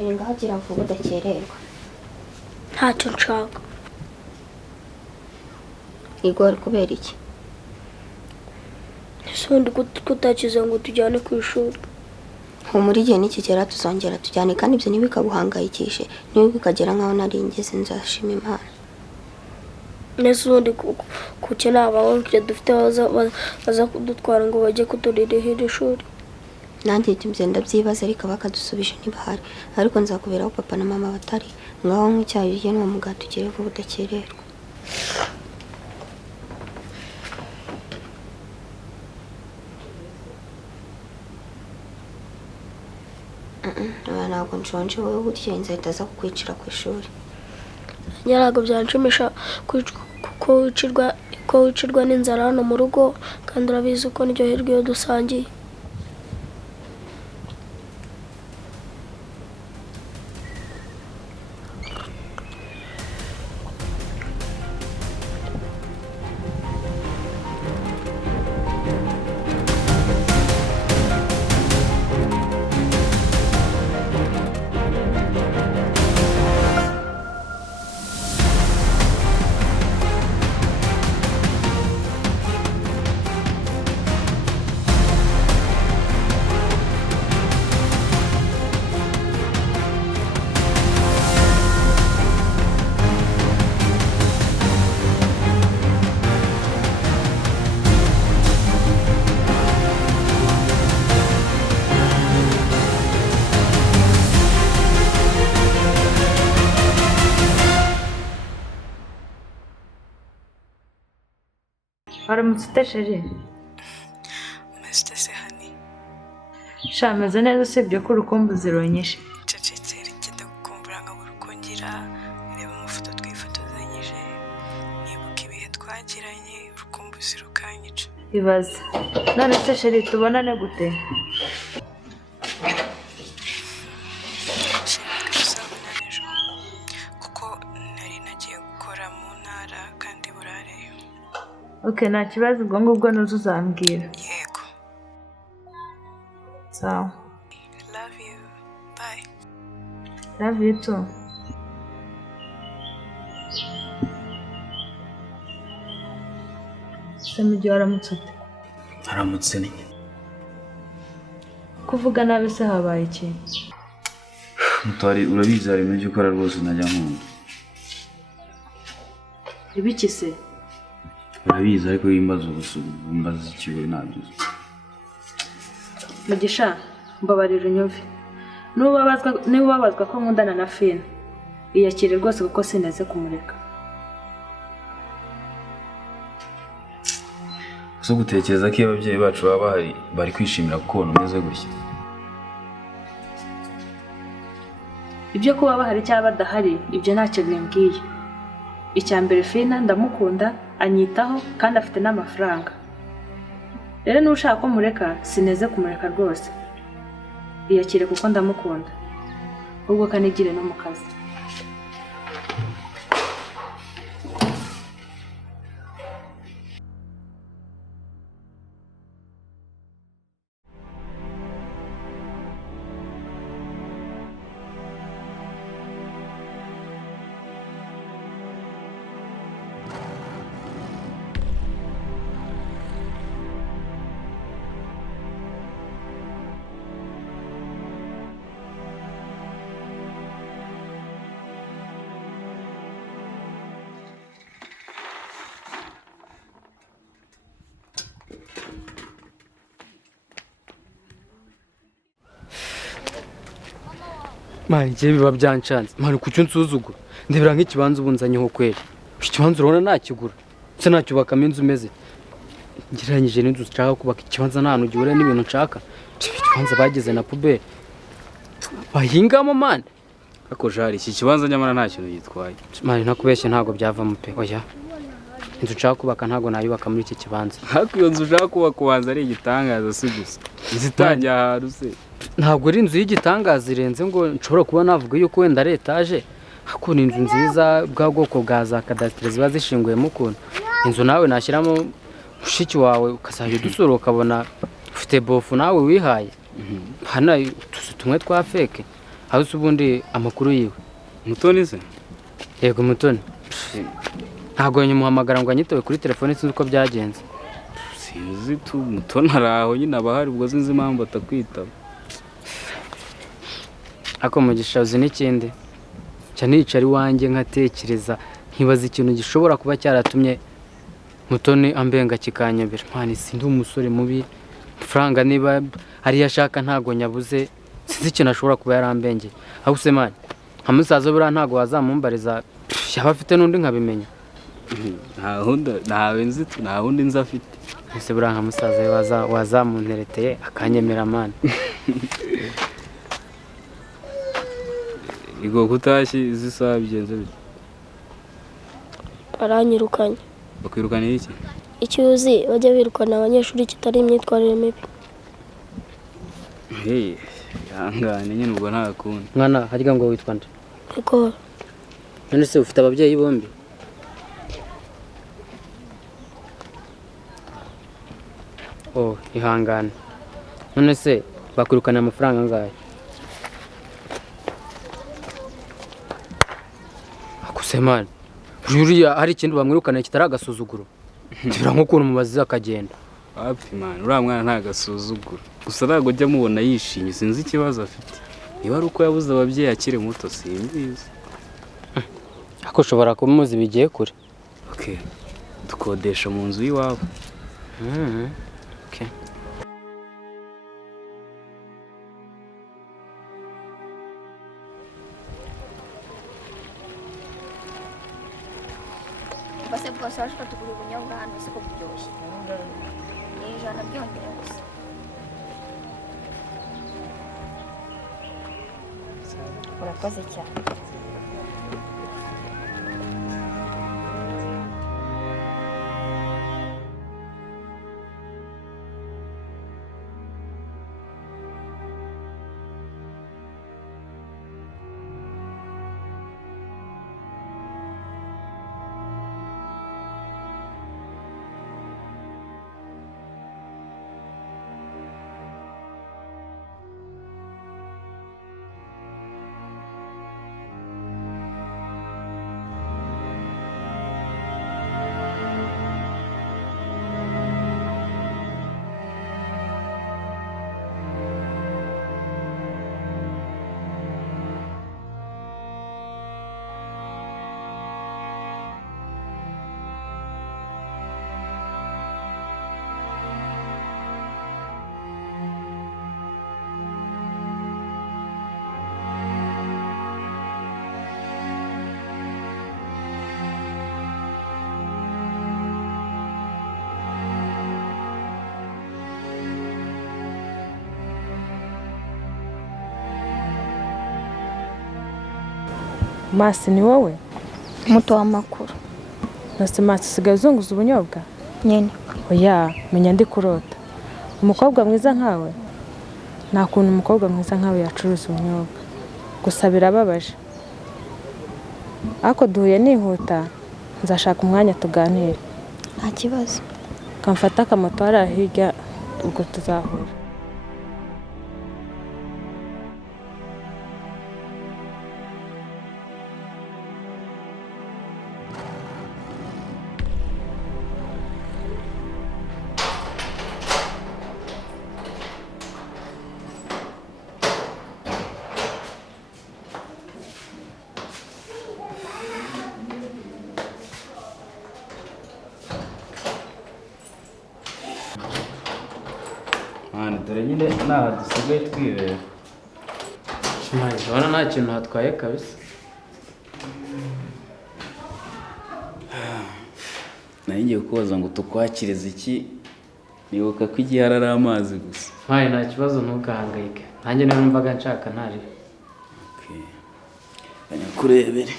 Shinga hagira vuba udakererwa. Ntacyo nshaka. Igor kubera iki? Sundi kutakize ngo tujyane ku ishuri. Humura igihe nikigera tuzongera tujyane kandi ibyo ntibikaguhangayikishe. Niba bikagera nkaho nari ngeze nzashima Imana. Nesundi kukena abahungu dufite baza kudutwara ngo bajye kuturihira ishuri. Nanjye ibyo ndabyibaza ariko bakadusubije ntibahari. Ariko nzakuberaho papa na mama batari. Ngaho nk'icyayi ugiye n'uwo mugati ugere vuba udakererwa. Ntabwo nshonje wowe gutya inzahita aza kukwicira ku ishuri. Nyarago byanshimisha ko wicirwa n'inzara hano mu rugo kandi urabizi ko niryoherwa iyo dusangiye. Waramutse sheri. Umeze se hani? Shameze neza usibye ko urukumbuzi runyishe. Cecetse rigenda gukumbura nkabura uko ngira, reba amafoto twifotozanyije, nibuka ibihe twagiranye, urukumbuzi rukanyica. Ibaze. None se sheri tubonane gute? Okay, nta kibazo ubwo ngubwo nuzo uzambwira. Yego. Sawa. Love you. Bye. Love you too. Samujya waramutse ute? Aramutse ni. Kuvuga nabi se habaye iki? Mutari urabizi hari ibintu ukora rwose najya nkunda. Ibiki se? Urabizi ariko imbazo gusumbaza ikiwe nabyo. Mugisha mbabarira unyumve. Nubabazwa ko nkundana na Fina. Iyakire rwose kuko sineze kumureka. So gutekereza ko ababyeyi bacu baba bari kwishimira kubona umeze gutya. Ibyo kuba bahari cyangwa badahari ibyo ntacyo bimbwiye. Icyambere Fina ndamukunda, anyitaho kandi afite n'amafaranga. Rero nushaka ko mureka sineze kumureka rwose. Iyakire kuko ndamukunda. Ubwo kanigire no mu kazi. Mani je biba byancanze. Mani kucyo nsuzugura. Ndebera nk'ikibanza ubunzanyeho kweri. Ikibanza urabona nakigura. Se nacyubakamo inzu meze. Ngiranyije n'inzu nshaka kubaka ikibanza nta hantu gihura n'ibintu nshaka. Ikibanza bageze na pube. Bahingamo mani. Ako jari iki kibanza nyamara nta kintu yitwaye. Mani nakubeshye ntago byavamo pe. Oya. Inzu nshaka kubaka ntago nayubaka muri iki kibanza. Hako iyo nzu ushaka kubaka ubanza ari igitangaza si gusa. Izitangiye ahantu se. Ntabwo ari inzu y'igitangaza irenze ngo nshobora kuba navuga yuko wenda ari etaje. Hako ni inzu nziza bwa bwoko bwa za kadastre ziba zishinguyemo ukuntu. Inzu nawe nashyiramo mushiki wawe ukazajya dusura ukabona ufite bofu nawe wihaye. Hana tumwe twa feke. aho se ubundi amakuru yiwe. Mutoni se? Yego Mutoni. Ntabwo nyamuhamagara ngo anyitabe kuri telefone, sinzi uko byagenze. Sinzi tu Mutoni araho nyine abahari, ubwo sinzi impamvu atakwitaba. Ako Mugisha uzi n'ikindi, cyane yicara iwanjye nkatekereza nkibaza ikintu gishobora kuba cyaratumye Mutoni ambenga kikanyobera. Mwana sindi umusore mubi, amafaranga niba ari yashaka ntago nyabuze, sinzi ikintu ashobora kuba yarambengeye. Aho se mwana nkamusaza buriya ntago wazamumbariza yaba afite n'undi nkabimenya. Nta wundi nzi afite. Ese buriya nkamusaza wazamuntereteye akanyemera mwana. Igo kutashye izi saha bigenze bite? Baranyirukanye. Bakwirukaniye iki? Icyo uzi bajya birukana abanyeshuri kitari imyitwarire mibi. Yangane nyine ubwo nta kundi. Mwana harya ngo witwa nde? Ego. None se ufite ababyeyi bombi? Oh, ihangane. None se bakwirukana amafaranga angahe? Akusemana. Juriya hari ikintu bamwirukana kitari agasuzuguro. Kibira nk'ukuntu mubaziza akagenda. Wapi man, uriya mwana nta gasuzuguro. Gusa ntabwo jya mubona yishimye, sinzi ikibazo afite. Niba ari uko yabuze ababyeyi akiri muto simbizi. Ako ushobora kumuzi bigiye kure. Okay. Dukodesha mu nzu y'iwabo. Okay. Base bwose washaka tugura ubunyobwa hano isoko buryoshye. Ni ijana byongera gusa. Urakoze cyane. Masi ni wowe? Muto w'amakuru. Nase Masi usigaye uzunguza ubunyobwa? Nyine. Oya, menya ndi kurota. Umukobwa mwiza nkawe? Nta kuntu umukobwa mwiza nkawe yacuruza ubunyobwa. Gusa birababaje. Ako duhuye nihuta, nzashaka umwanya tuganire. Nta kibazo. Kamfata akamoto hariya hirya ubwo tuzahura. Dore nyine naha dusigaye twibera. Shimari, urabona nta kintu hatwaye kabisa. Nari ngiye kubaza ngo tukwakirize iki, nibuka ko igihe ari amazi gusa. Mwaye nta kibazo ntukahangayike. Nanjye niba numvaga nshaka ntari. Okay. Kurebere.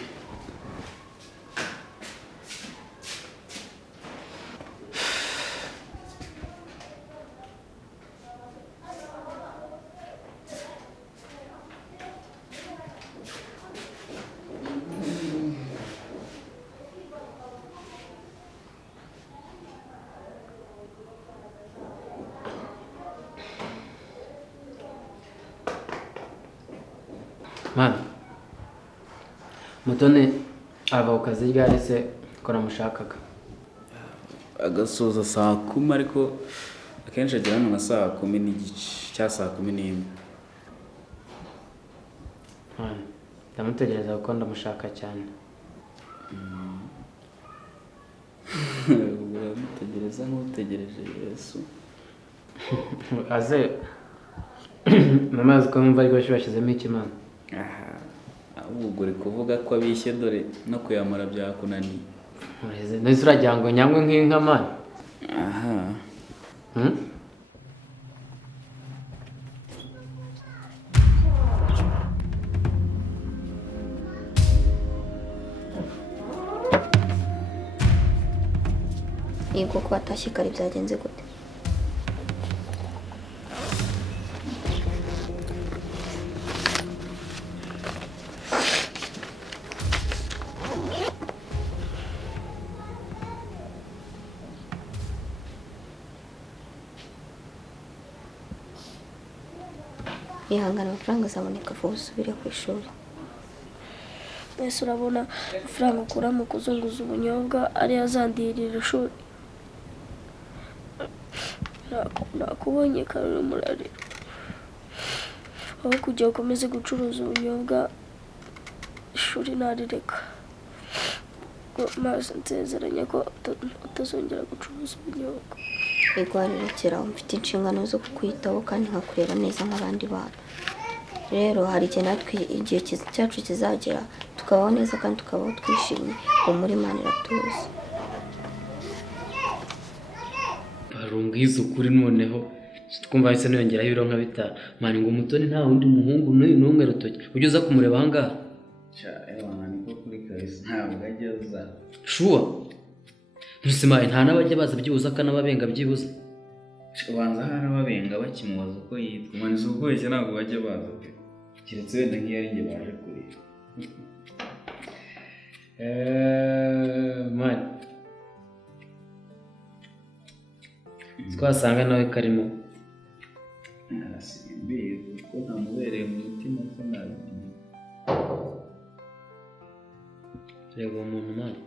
Mwana Mutoni ava ku kazi ryari se ko namushakaga? agasoza saa 10 ariko akenshi agera hano nka saa 10 n'igice cya saa 11. Ndamutegereza kuko ndamushaka cyane. Uramutegereza nk'utegereje Yesu. Aze mama azi ko mva ariko bashyizemo ikimana. Ahubwo uri kuvuga ko abishye dore no kuyamara byakunaniye. Nese uragira ngo nyamwe nk'inka mana. Aha. Yego ko watashye kare byagenze gute? Ihangana amafaranga azaboneka vuba usubire ku ishuri. Ese urabona amafaranga ukura mu kuzunguza ubunyobwa ariyo azandirira ishuri? Nakubonye kare murarira. Aho kujya ukomeze gucuruza ubunyobwa ishuri narireka. Maze nsezeranya ko utazongera gucuruza ubunyobwa. Igwarirukira mfite inshingano zo kukwitaho kandi nkakurera neza nk'abandi bana. Rero hari igihe natwe igihe cyacu kizagera tukabaho neza kandi tukabaho twishimye muri Imana iratuzi. Barungiza ukuri noneho twumva ise niyongeraho ibiro nka bitanu. Mani ngo Mutoni nta wundi muhungu n'uyu n'umwe rutoki. Ujye uza kumureba aha ngaha. Niko kuri kahise ntabwo ageza. Shuwa Ntusimaye nta n'abajya baza byibuza akanababenga byibuza. Ubanza hari ababenga bakimubaza uko yitwa. Umwanditsi ukoresha ntabwo bajya baza pe. Keretse wenda nk'iyo ari njye baje kureba. Mani twasanga nawe karimo. Arasimbiye kuko ntamubereye mu mutima ko nabimenye. Reba umuntu mani.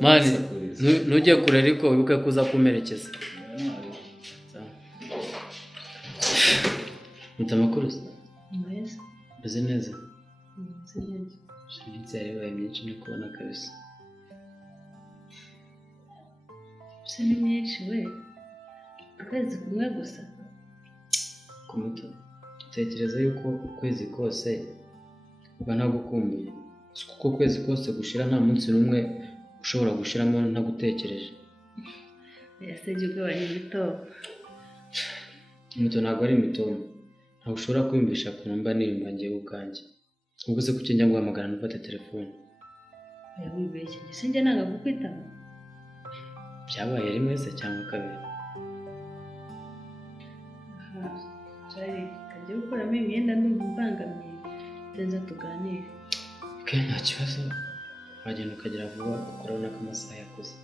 Mani ntujye kure ariko wibuke kuza kumerekeza. Mutamakuru se? Neza. Meze neza. Neza. Iminsi yabaye myinshi no kubona kabisa. Se ni myinshi we. Ukwezi kumwe gusa. Ku muto. Tekereza yuko ukwezi kose uba ntagukumbuye. Kuko ukwezi kose gushira nta munsi n'umwe ushobora gushiramo ntagutekereje. Yasejye ubwo bari bito. Muto ntabwo ari imitomo. Ntabwo ushobora kwiyumvisha ku namba nirimba ngewe ubwanjye. Ubwo se kuki njya nguhamagara ntufate telefone? Oya wibeshye njye sinjye nanga kukwitaba. Byabaye rimwe se cyangwa kabiri? Jari kajya gukuramo imyenda ndumva mbangamiye. Tenza tuganire. Okay, nta kibazo. Wagenda ukagera vuba kuko urabona ko amasaha yakuze.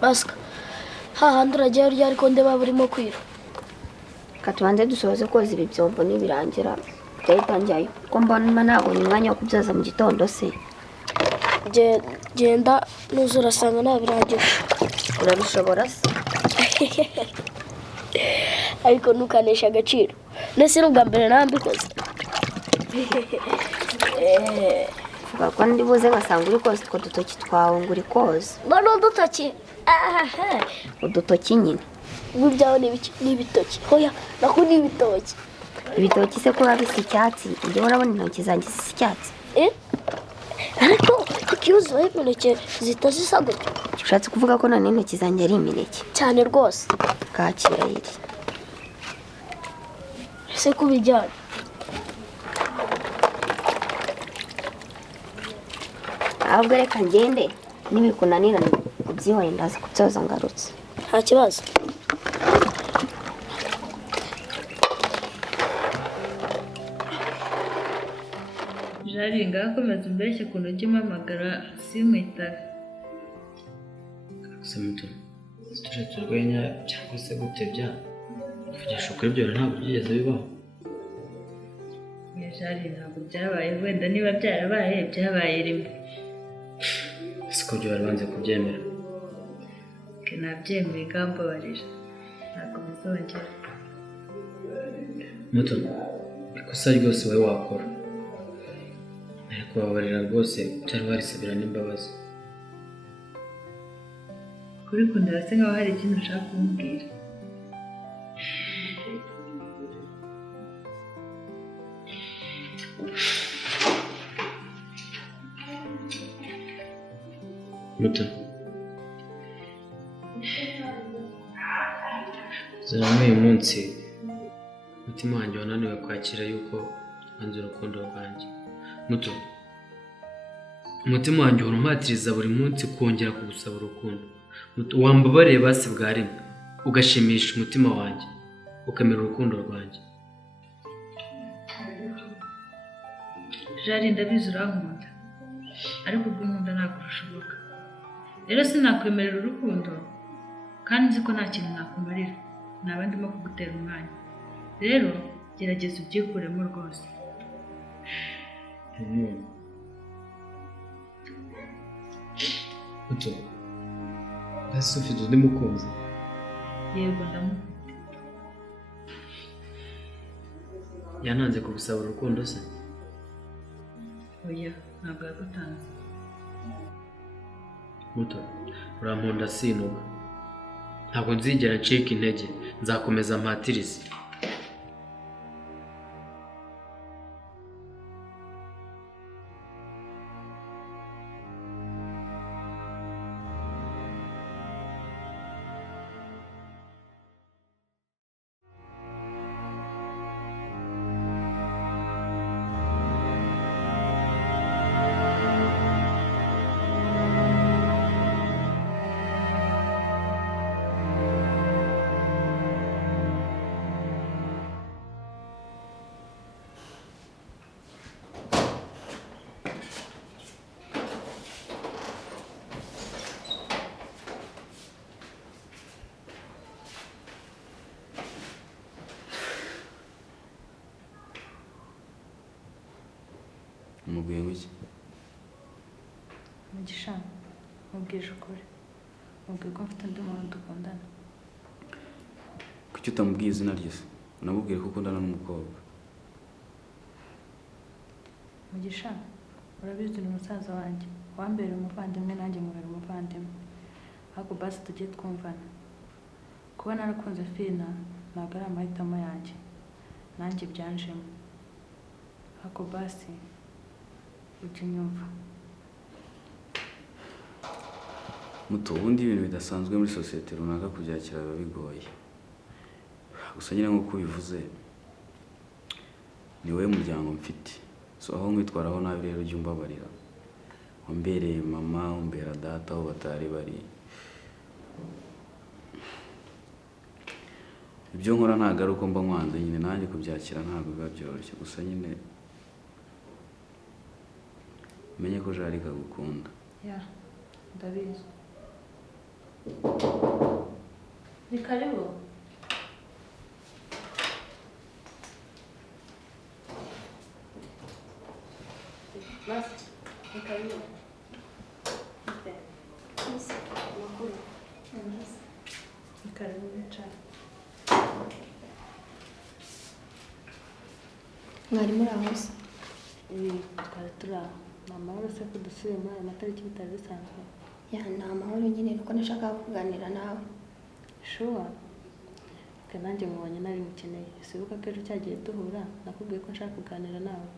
Basika hahandi urajyayo ryari ko ndeba burimo kwira. Reka tubanze dusohoze koza ibi byombo nibirangira byahita njyayo. Ko mbona nabonye umwanya wo kubyaza mu gitondo se. Genda nuza urasanga ntabirangira. Urabishobora se? Ariko ntukanesha agaciro. Nese n'ubwa mbere nambikoze. Vuga ko ndibuze ngasanga uri koza utwo dutoki twawe ngo uri koza. Mbona udutoki? Udutoki nyine. Ubu byawe ni ibitoki. Hoya nako ni ibitoki. ibitoki se kuba bisa icyatsi ujya urabona intoki zanjye zisa icyatsi ariko iyo uzuye imineke zihita zisa gutya. ushatse kuvuga ko none intoki zanjye ari imineke cyane rwose. kakira iri ese kubijyana ahubwo reka ngende nibikunanira ubyihore ndaza kubyoza ngarutse. nta kibazo. jari ngaho komeza umbeshye ukuntu ujya umpamagara simwitabe. gusa muto turetse urwenya cyangwa se gutebya kuvugisha ukuri ibyo ntabwo byigeze bibaho. jari ntabwo byabaye, wenda niba byarabaye byabaye rimwe. siko byo bari banze kubyemera. nabyemeye ngambabarira ntabwo bizongera. muto ikosa ryose wowe wakora ariko kubabarira rwose utari warisabira n'imbabazi. kuri kunda birasa nkaho hari ikintu ushaka kumbwira. muto zana uyu munsi umutima wanjye wananiwe kwakira yuko wanze urukundo rwanjye. muto umutima wanjye urumpatiriza buri munsi kongera kugusaba urukundo. wambabariye basi bwa rimwe ugashimisha umutima wanjye ukamera urukundo rwanjye. jari ndabizi urankunda ariko ubwo nkunda ntabwo rushoboka. rero sinakwemerera urukundo kandi nzi ko nta kintu nakumarira, naba ndimo kugutera umwanya. rero gerageza ubyikuremo rwose. muto ese ufite undi mukunzi? yego ndamufite. yananze kugusaba urukundo se? oya ntabwo yagutanze. muto urankunda sinuka, ntabwo nzigera ncika intege, nzakomeza mpatirize. umubwiye ngo iki? Mugisha mubwije ukuri, mubwiye ko mfite undi muntu dukundana. kuki utamubwiye izina rye se? unamubwire ko ukundana n'umukobwa. Mugisha urabizi ni musaza wanjye, wambere umuvandimwe nanjye mubera umuvandimwe, ahubwo basi tujye twumvana. kuba narakunze Fina ntabwo ari amahitamo yanjye, nanjye byanjemo, ahubwo basi ujye unyumva. muto ubundi ibintu bidasanzwe muri sosiyete runaka kubyakira biba bigoye, gusa nyine nk'uko ubivuze ni wowe muryango mfite, so aho nkwitwaraho nabi rero ujye umbabarira. wambereye mama, umbera data aho batari bari. ibyo nkora ntabwo ari uko mba nkwanze, nyine nanjye kubyakira ntabwo biba byoroshye, gusa nyine umenye ko Jari kagukunda. Ya ndabizi. Ni karibu. Basi, ni karibu. Ni karibu cyane. mwari muri aho se? Twari turi aho. Ni amahoro se ko dusubiye muri aya matariki bitari bisanzwe? Ya ni amahoro nyine nuko nashaka kuganira nawe. Sure. nanjye mubonye nari mukeneye sibuka ko ejo cyagiye duhura nakubwiye ko nshaka kuganira nawe.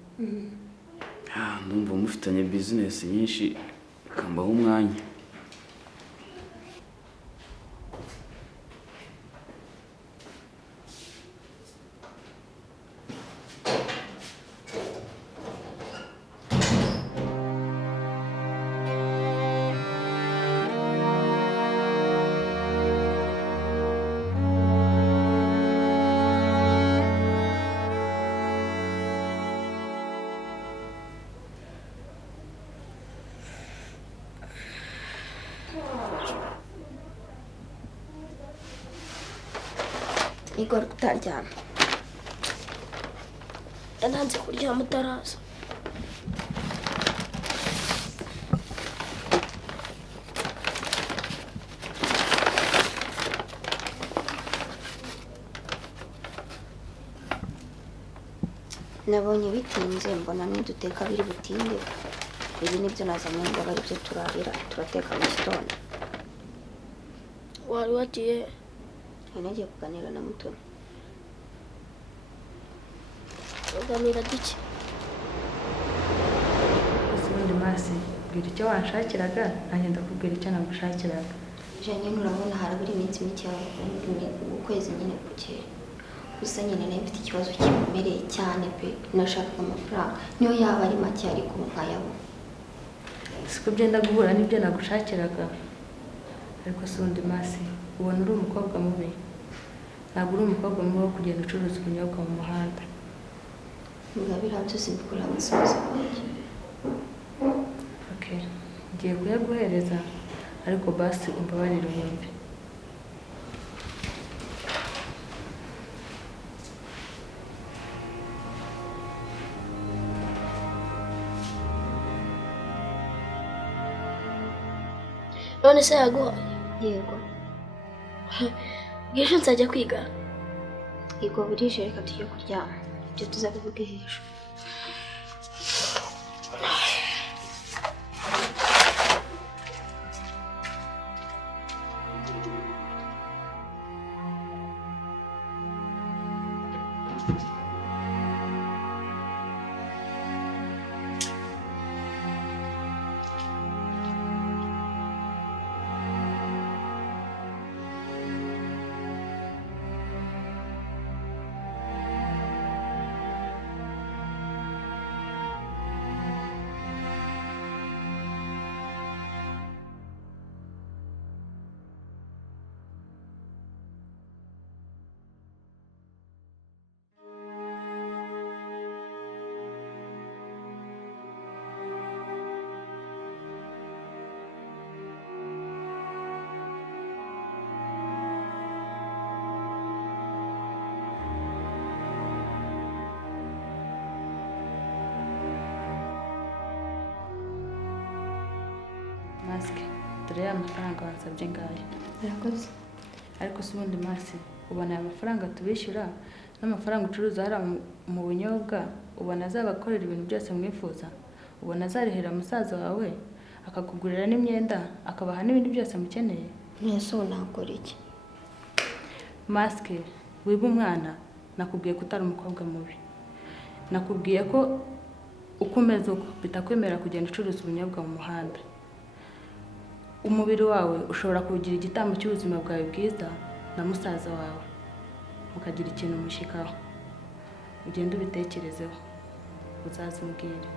Ndumva mufitanye bizinesi nyinshi kambaho umwanya. Igor utaryama. Yananze kuryama utaraza. Nabonye bitinze mbona n'uduteka biri butinde. Ibi nibyo nazanye ngo bari byo turarira turateka mu gitondo. Wari wagiye Nagiye kuganira na Mutoni. uganira gike? Ubundi masi bwira icyo wanshakiraga nanjye ndakubwira icyo nagushakiraga. Janye nurabona harabura iminsi mike ukwezi nyine kukera. Gusa nyine nayo mfite ikibazo kiremereye cyane pe. Nashakaga amafaranga niyo yaba ari make ariko nkayabona. Siko byenda guhura n'ibyo nagushakiraga. Ariko sundi masi ubona uri umukobwa mubi. Ntabwo uri umukobwa mubi wo kugenda ucuruza ubunyobwa mu muhanda. Ngabira byose mbikora amasomo kwanjye. Okay. Ngiye kuyaguhereza ariko basi umbabarire unyumve. None se yaguhaye? Yego. Bwije nzajya kwiga. Yego burije reka tujye kuryama. Ibyo tuzabivuge hejuru. Maske, dore ya mafaranga wansabye ngayo. Murakoze. Ariko si ubundi masi ubona aya mafaranga tubishyura n'amafaranga ucuruza hariya mu bunyobwa ubona azabakorera ibintu byose mwifuza, ubona azarihera musaza wawe akakugurira n'imyenda akabaha n'ibindi byose mukeneye. Mwese nakora iki? Maske, wiba umwana nakubwiye ko utari umukobwa mubi. Nakubwiye ko ukomeza uko bitakwemera kugenda ucuruza ubunyobwa mu muhanda. Umubiri wawe ushobora kugira igitambo cy'ubuzima bwawe bwiza na musaza wawe mukagira ikintu mushikaho. Ugende ubitekerezeho uzazimbwire.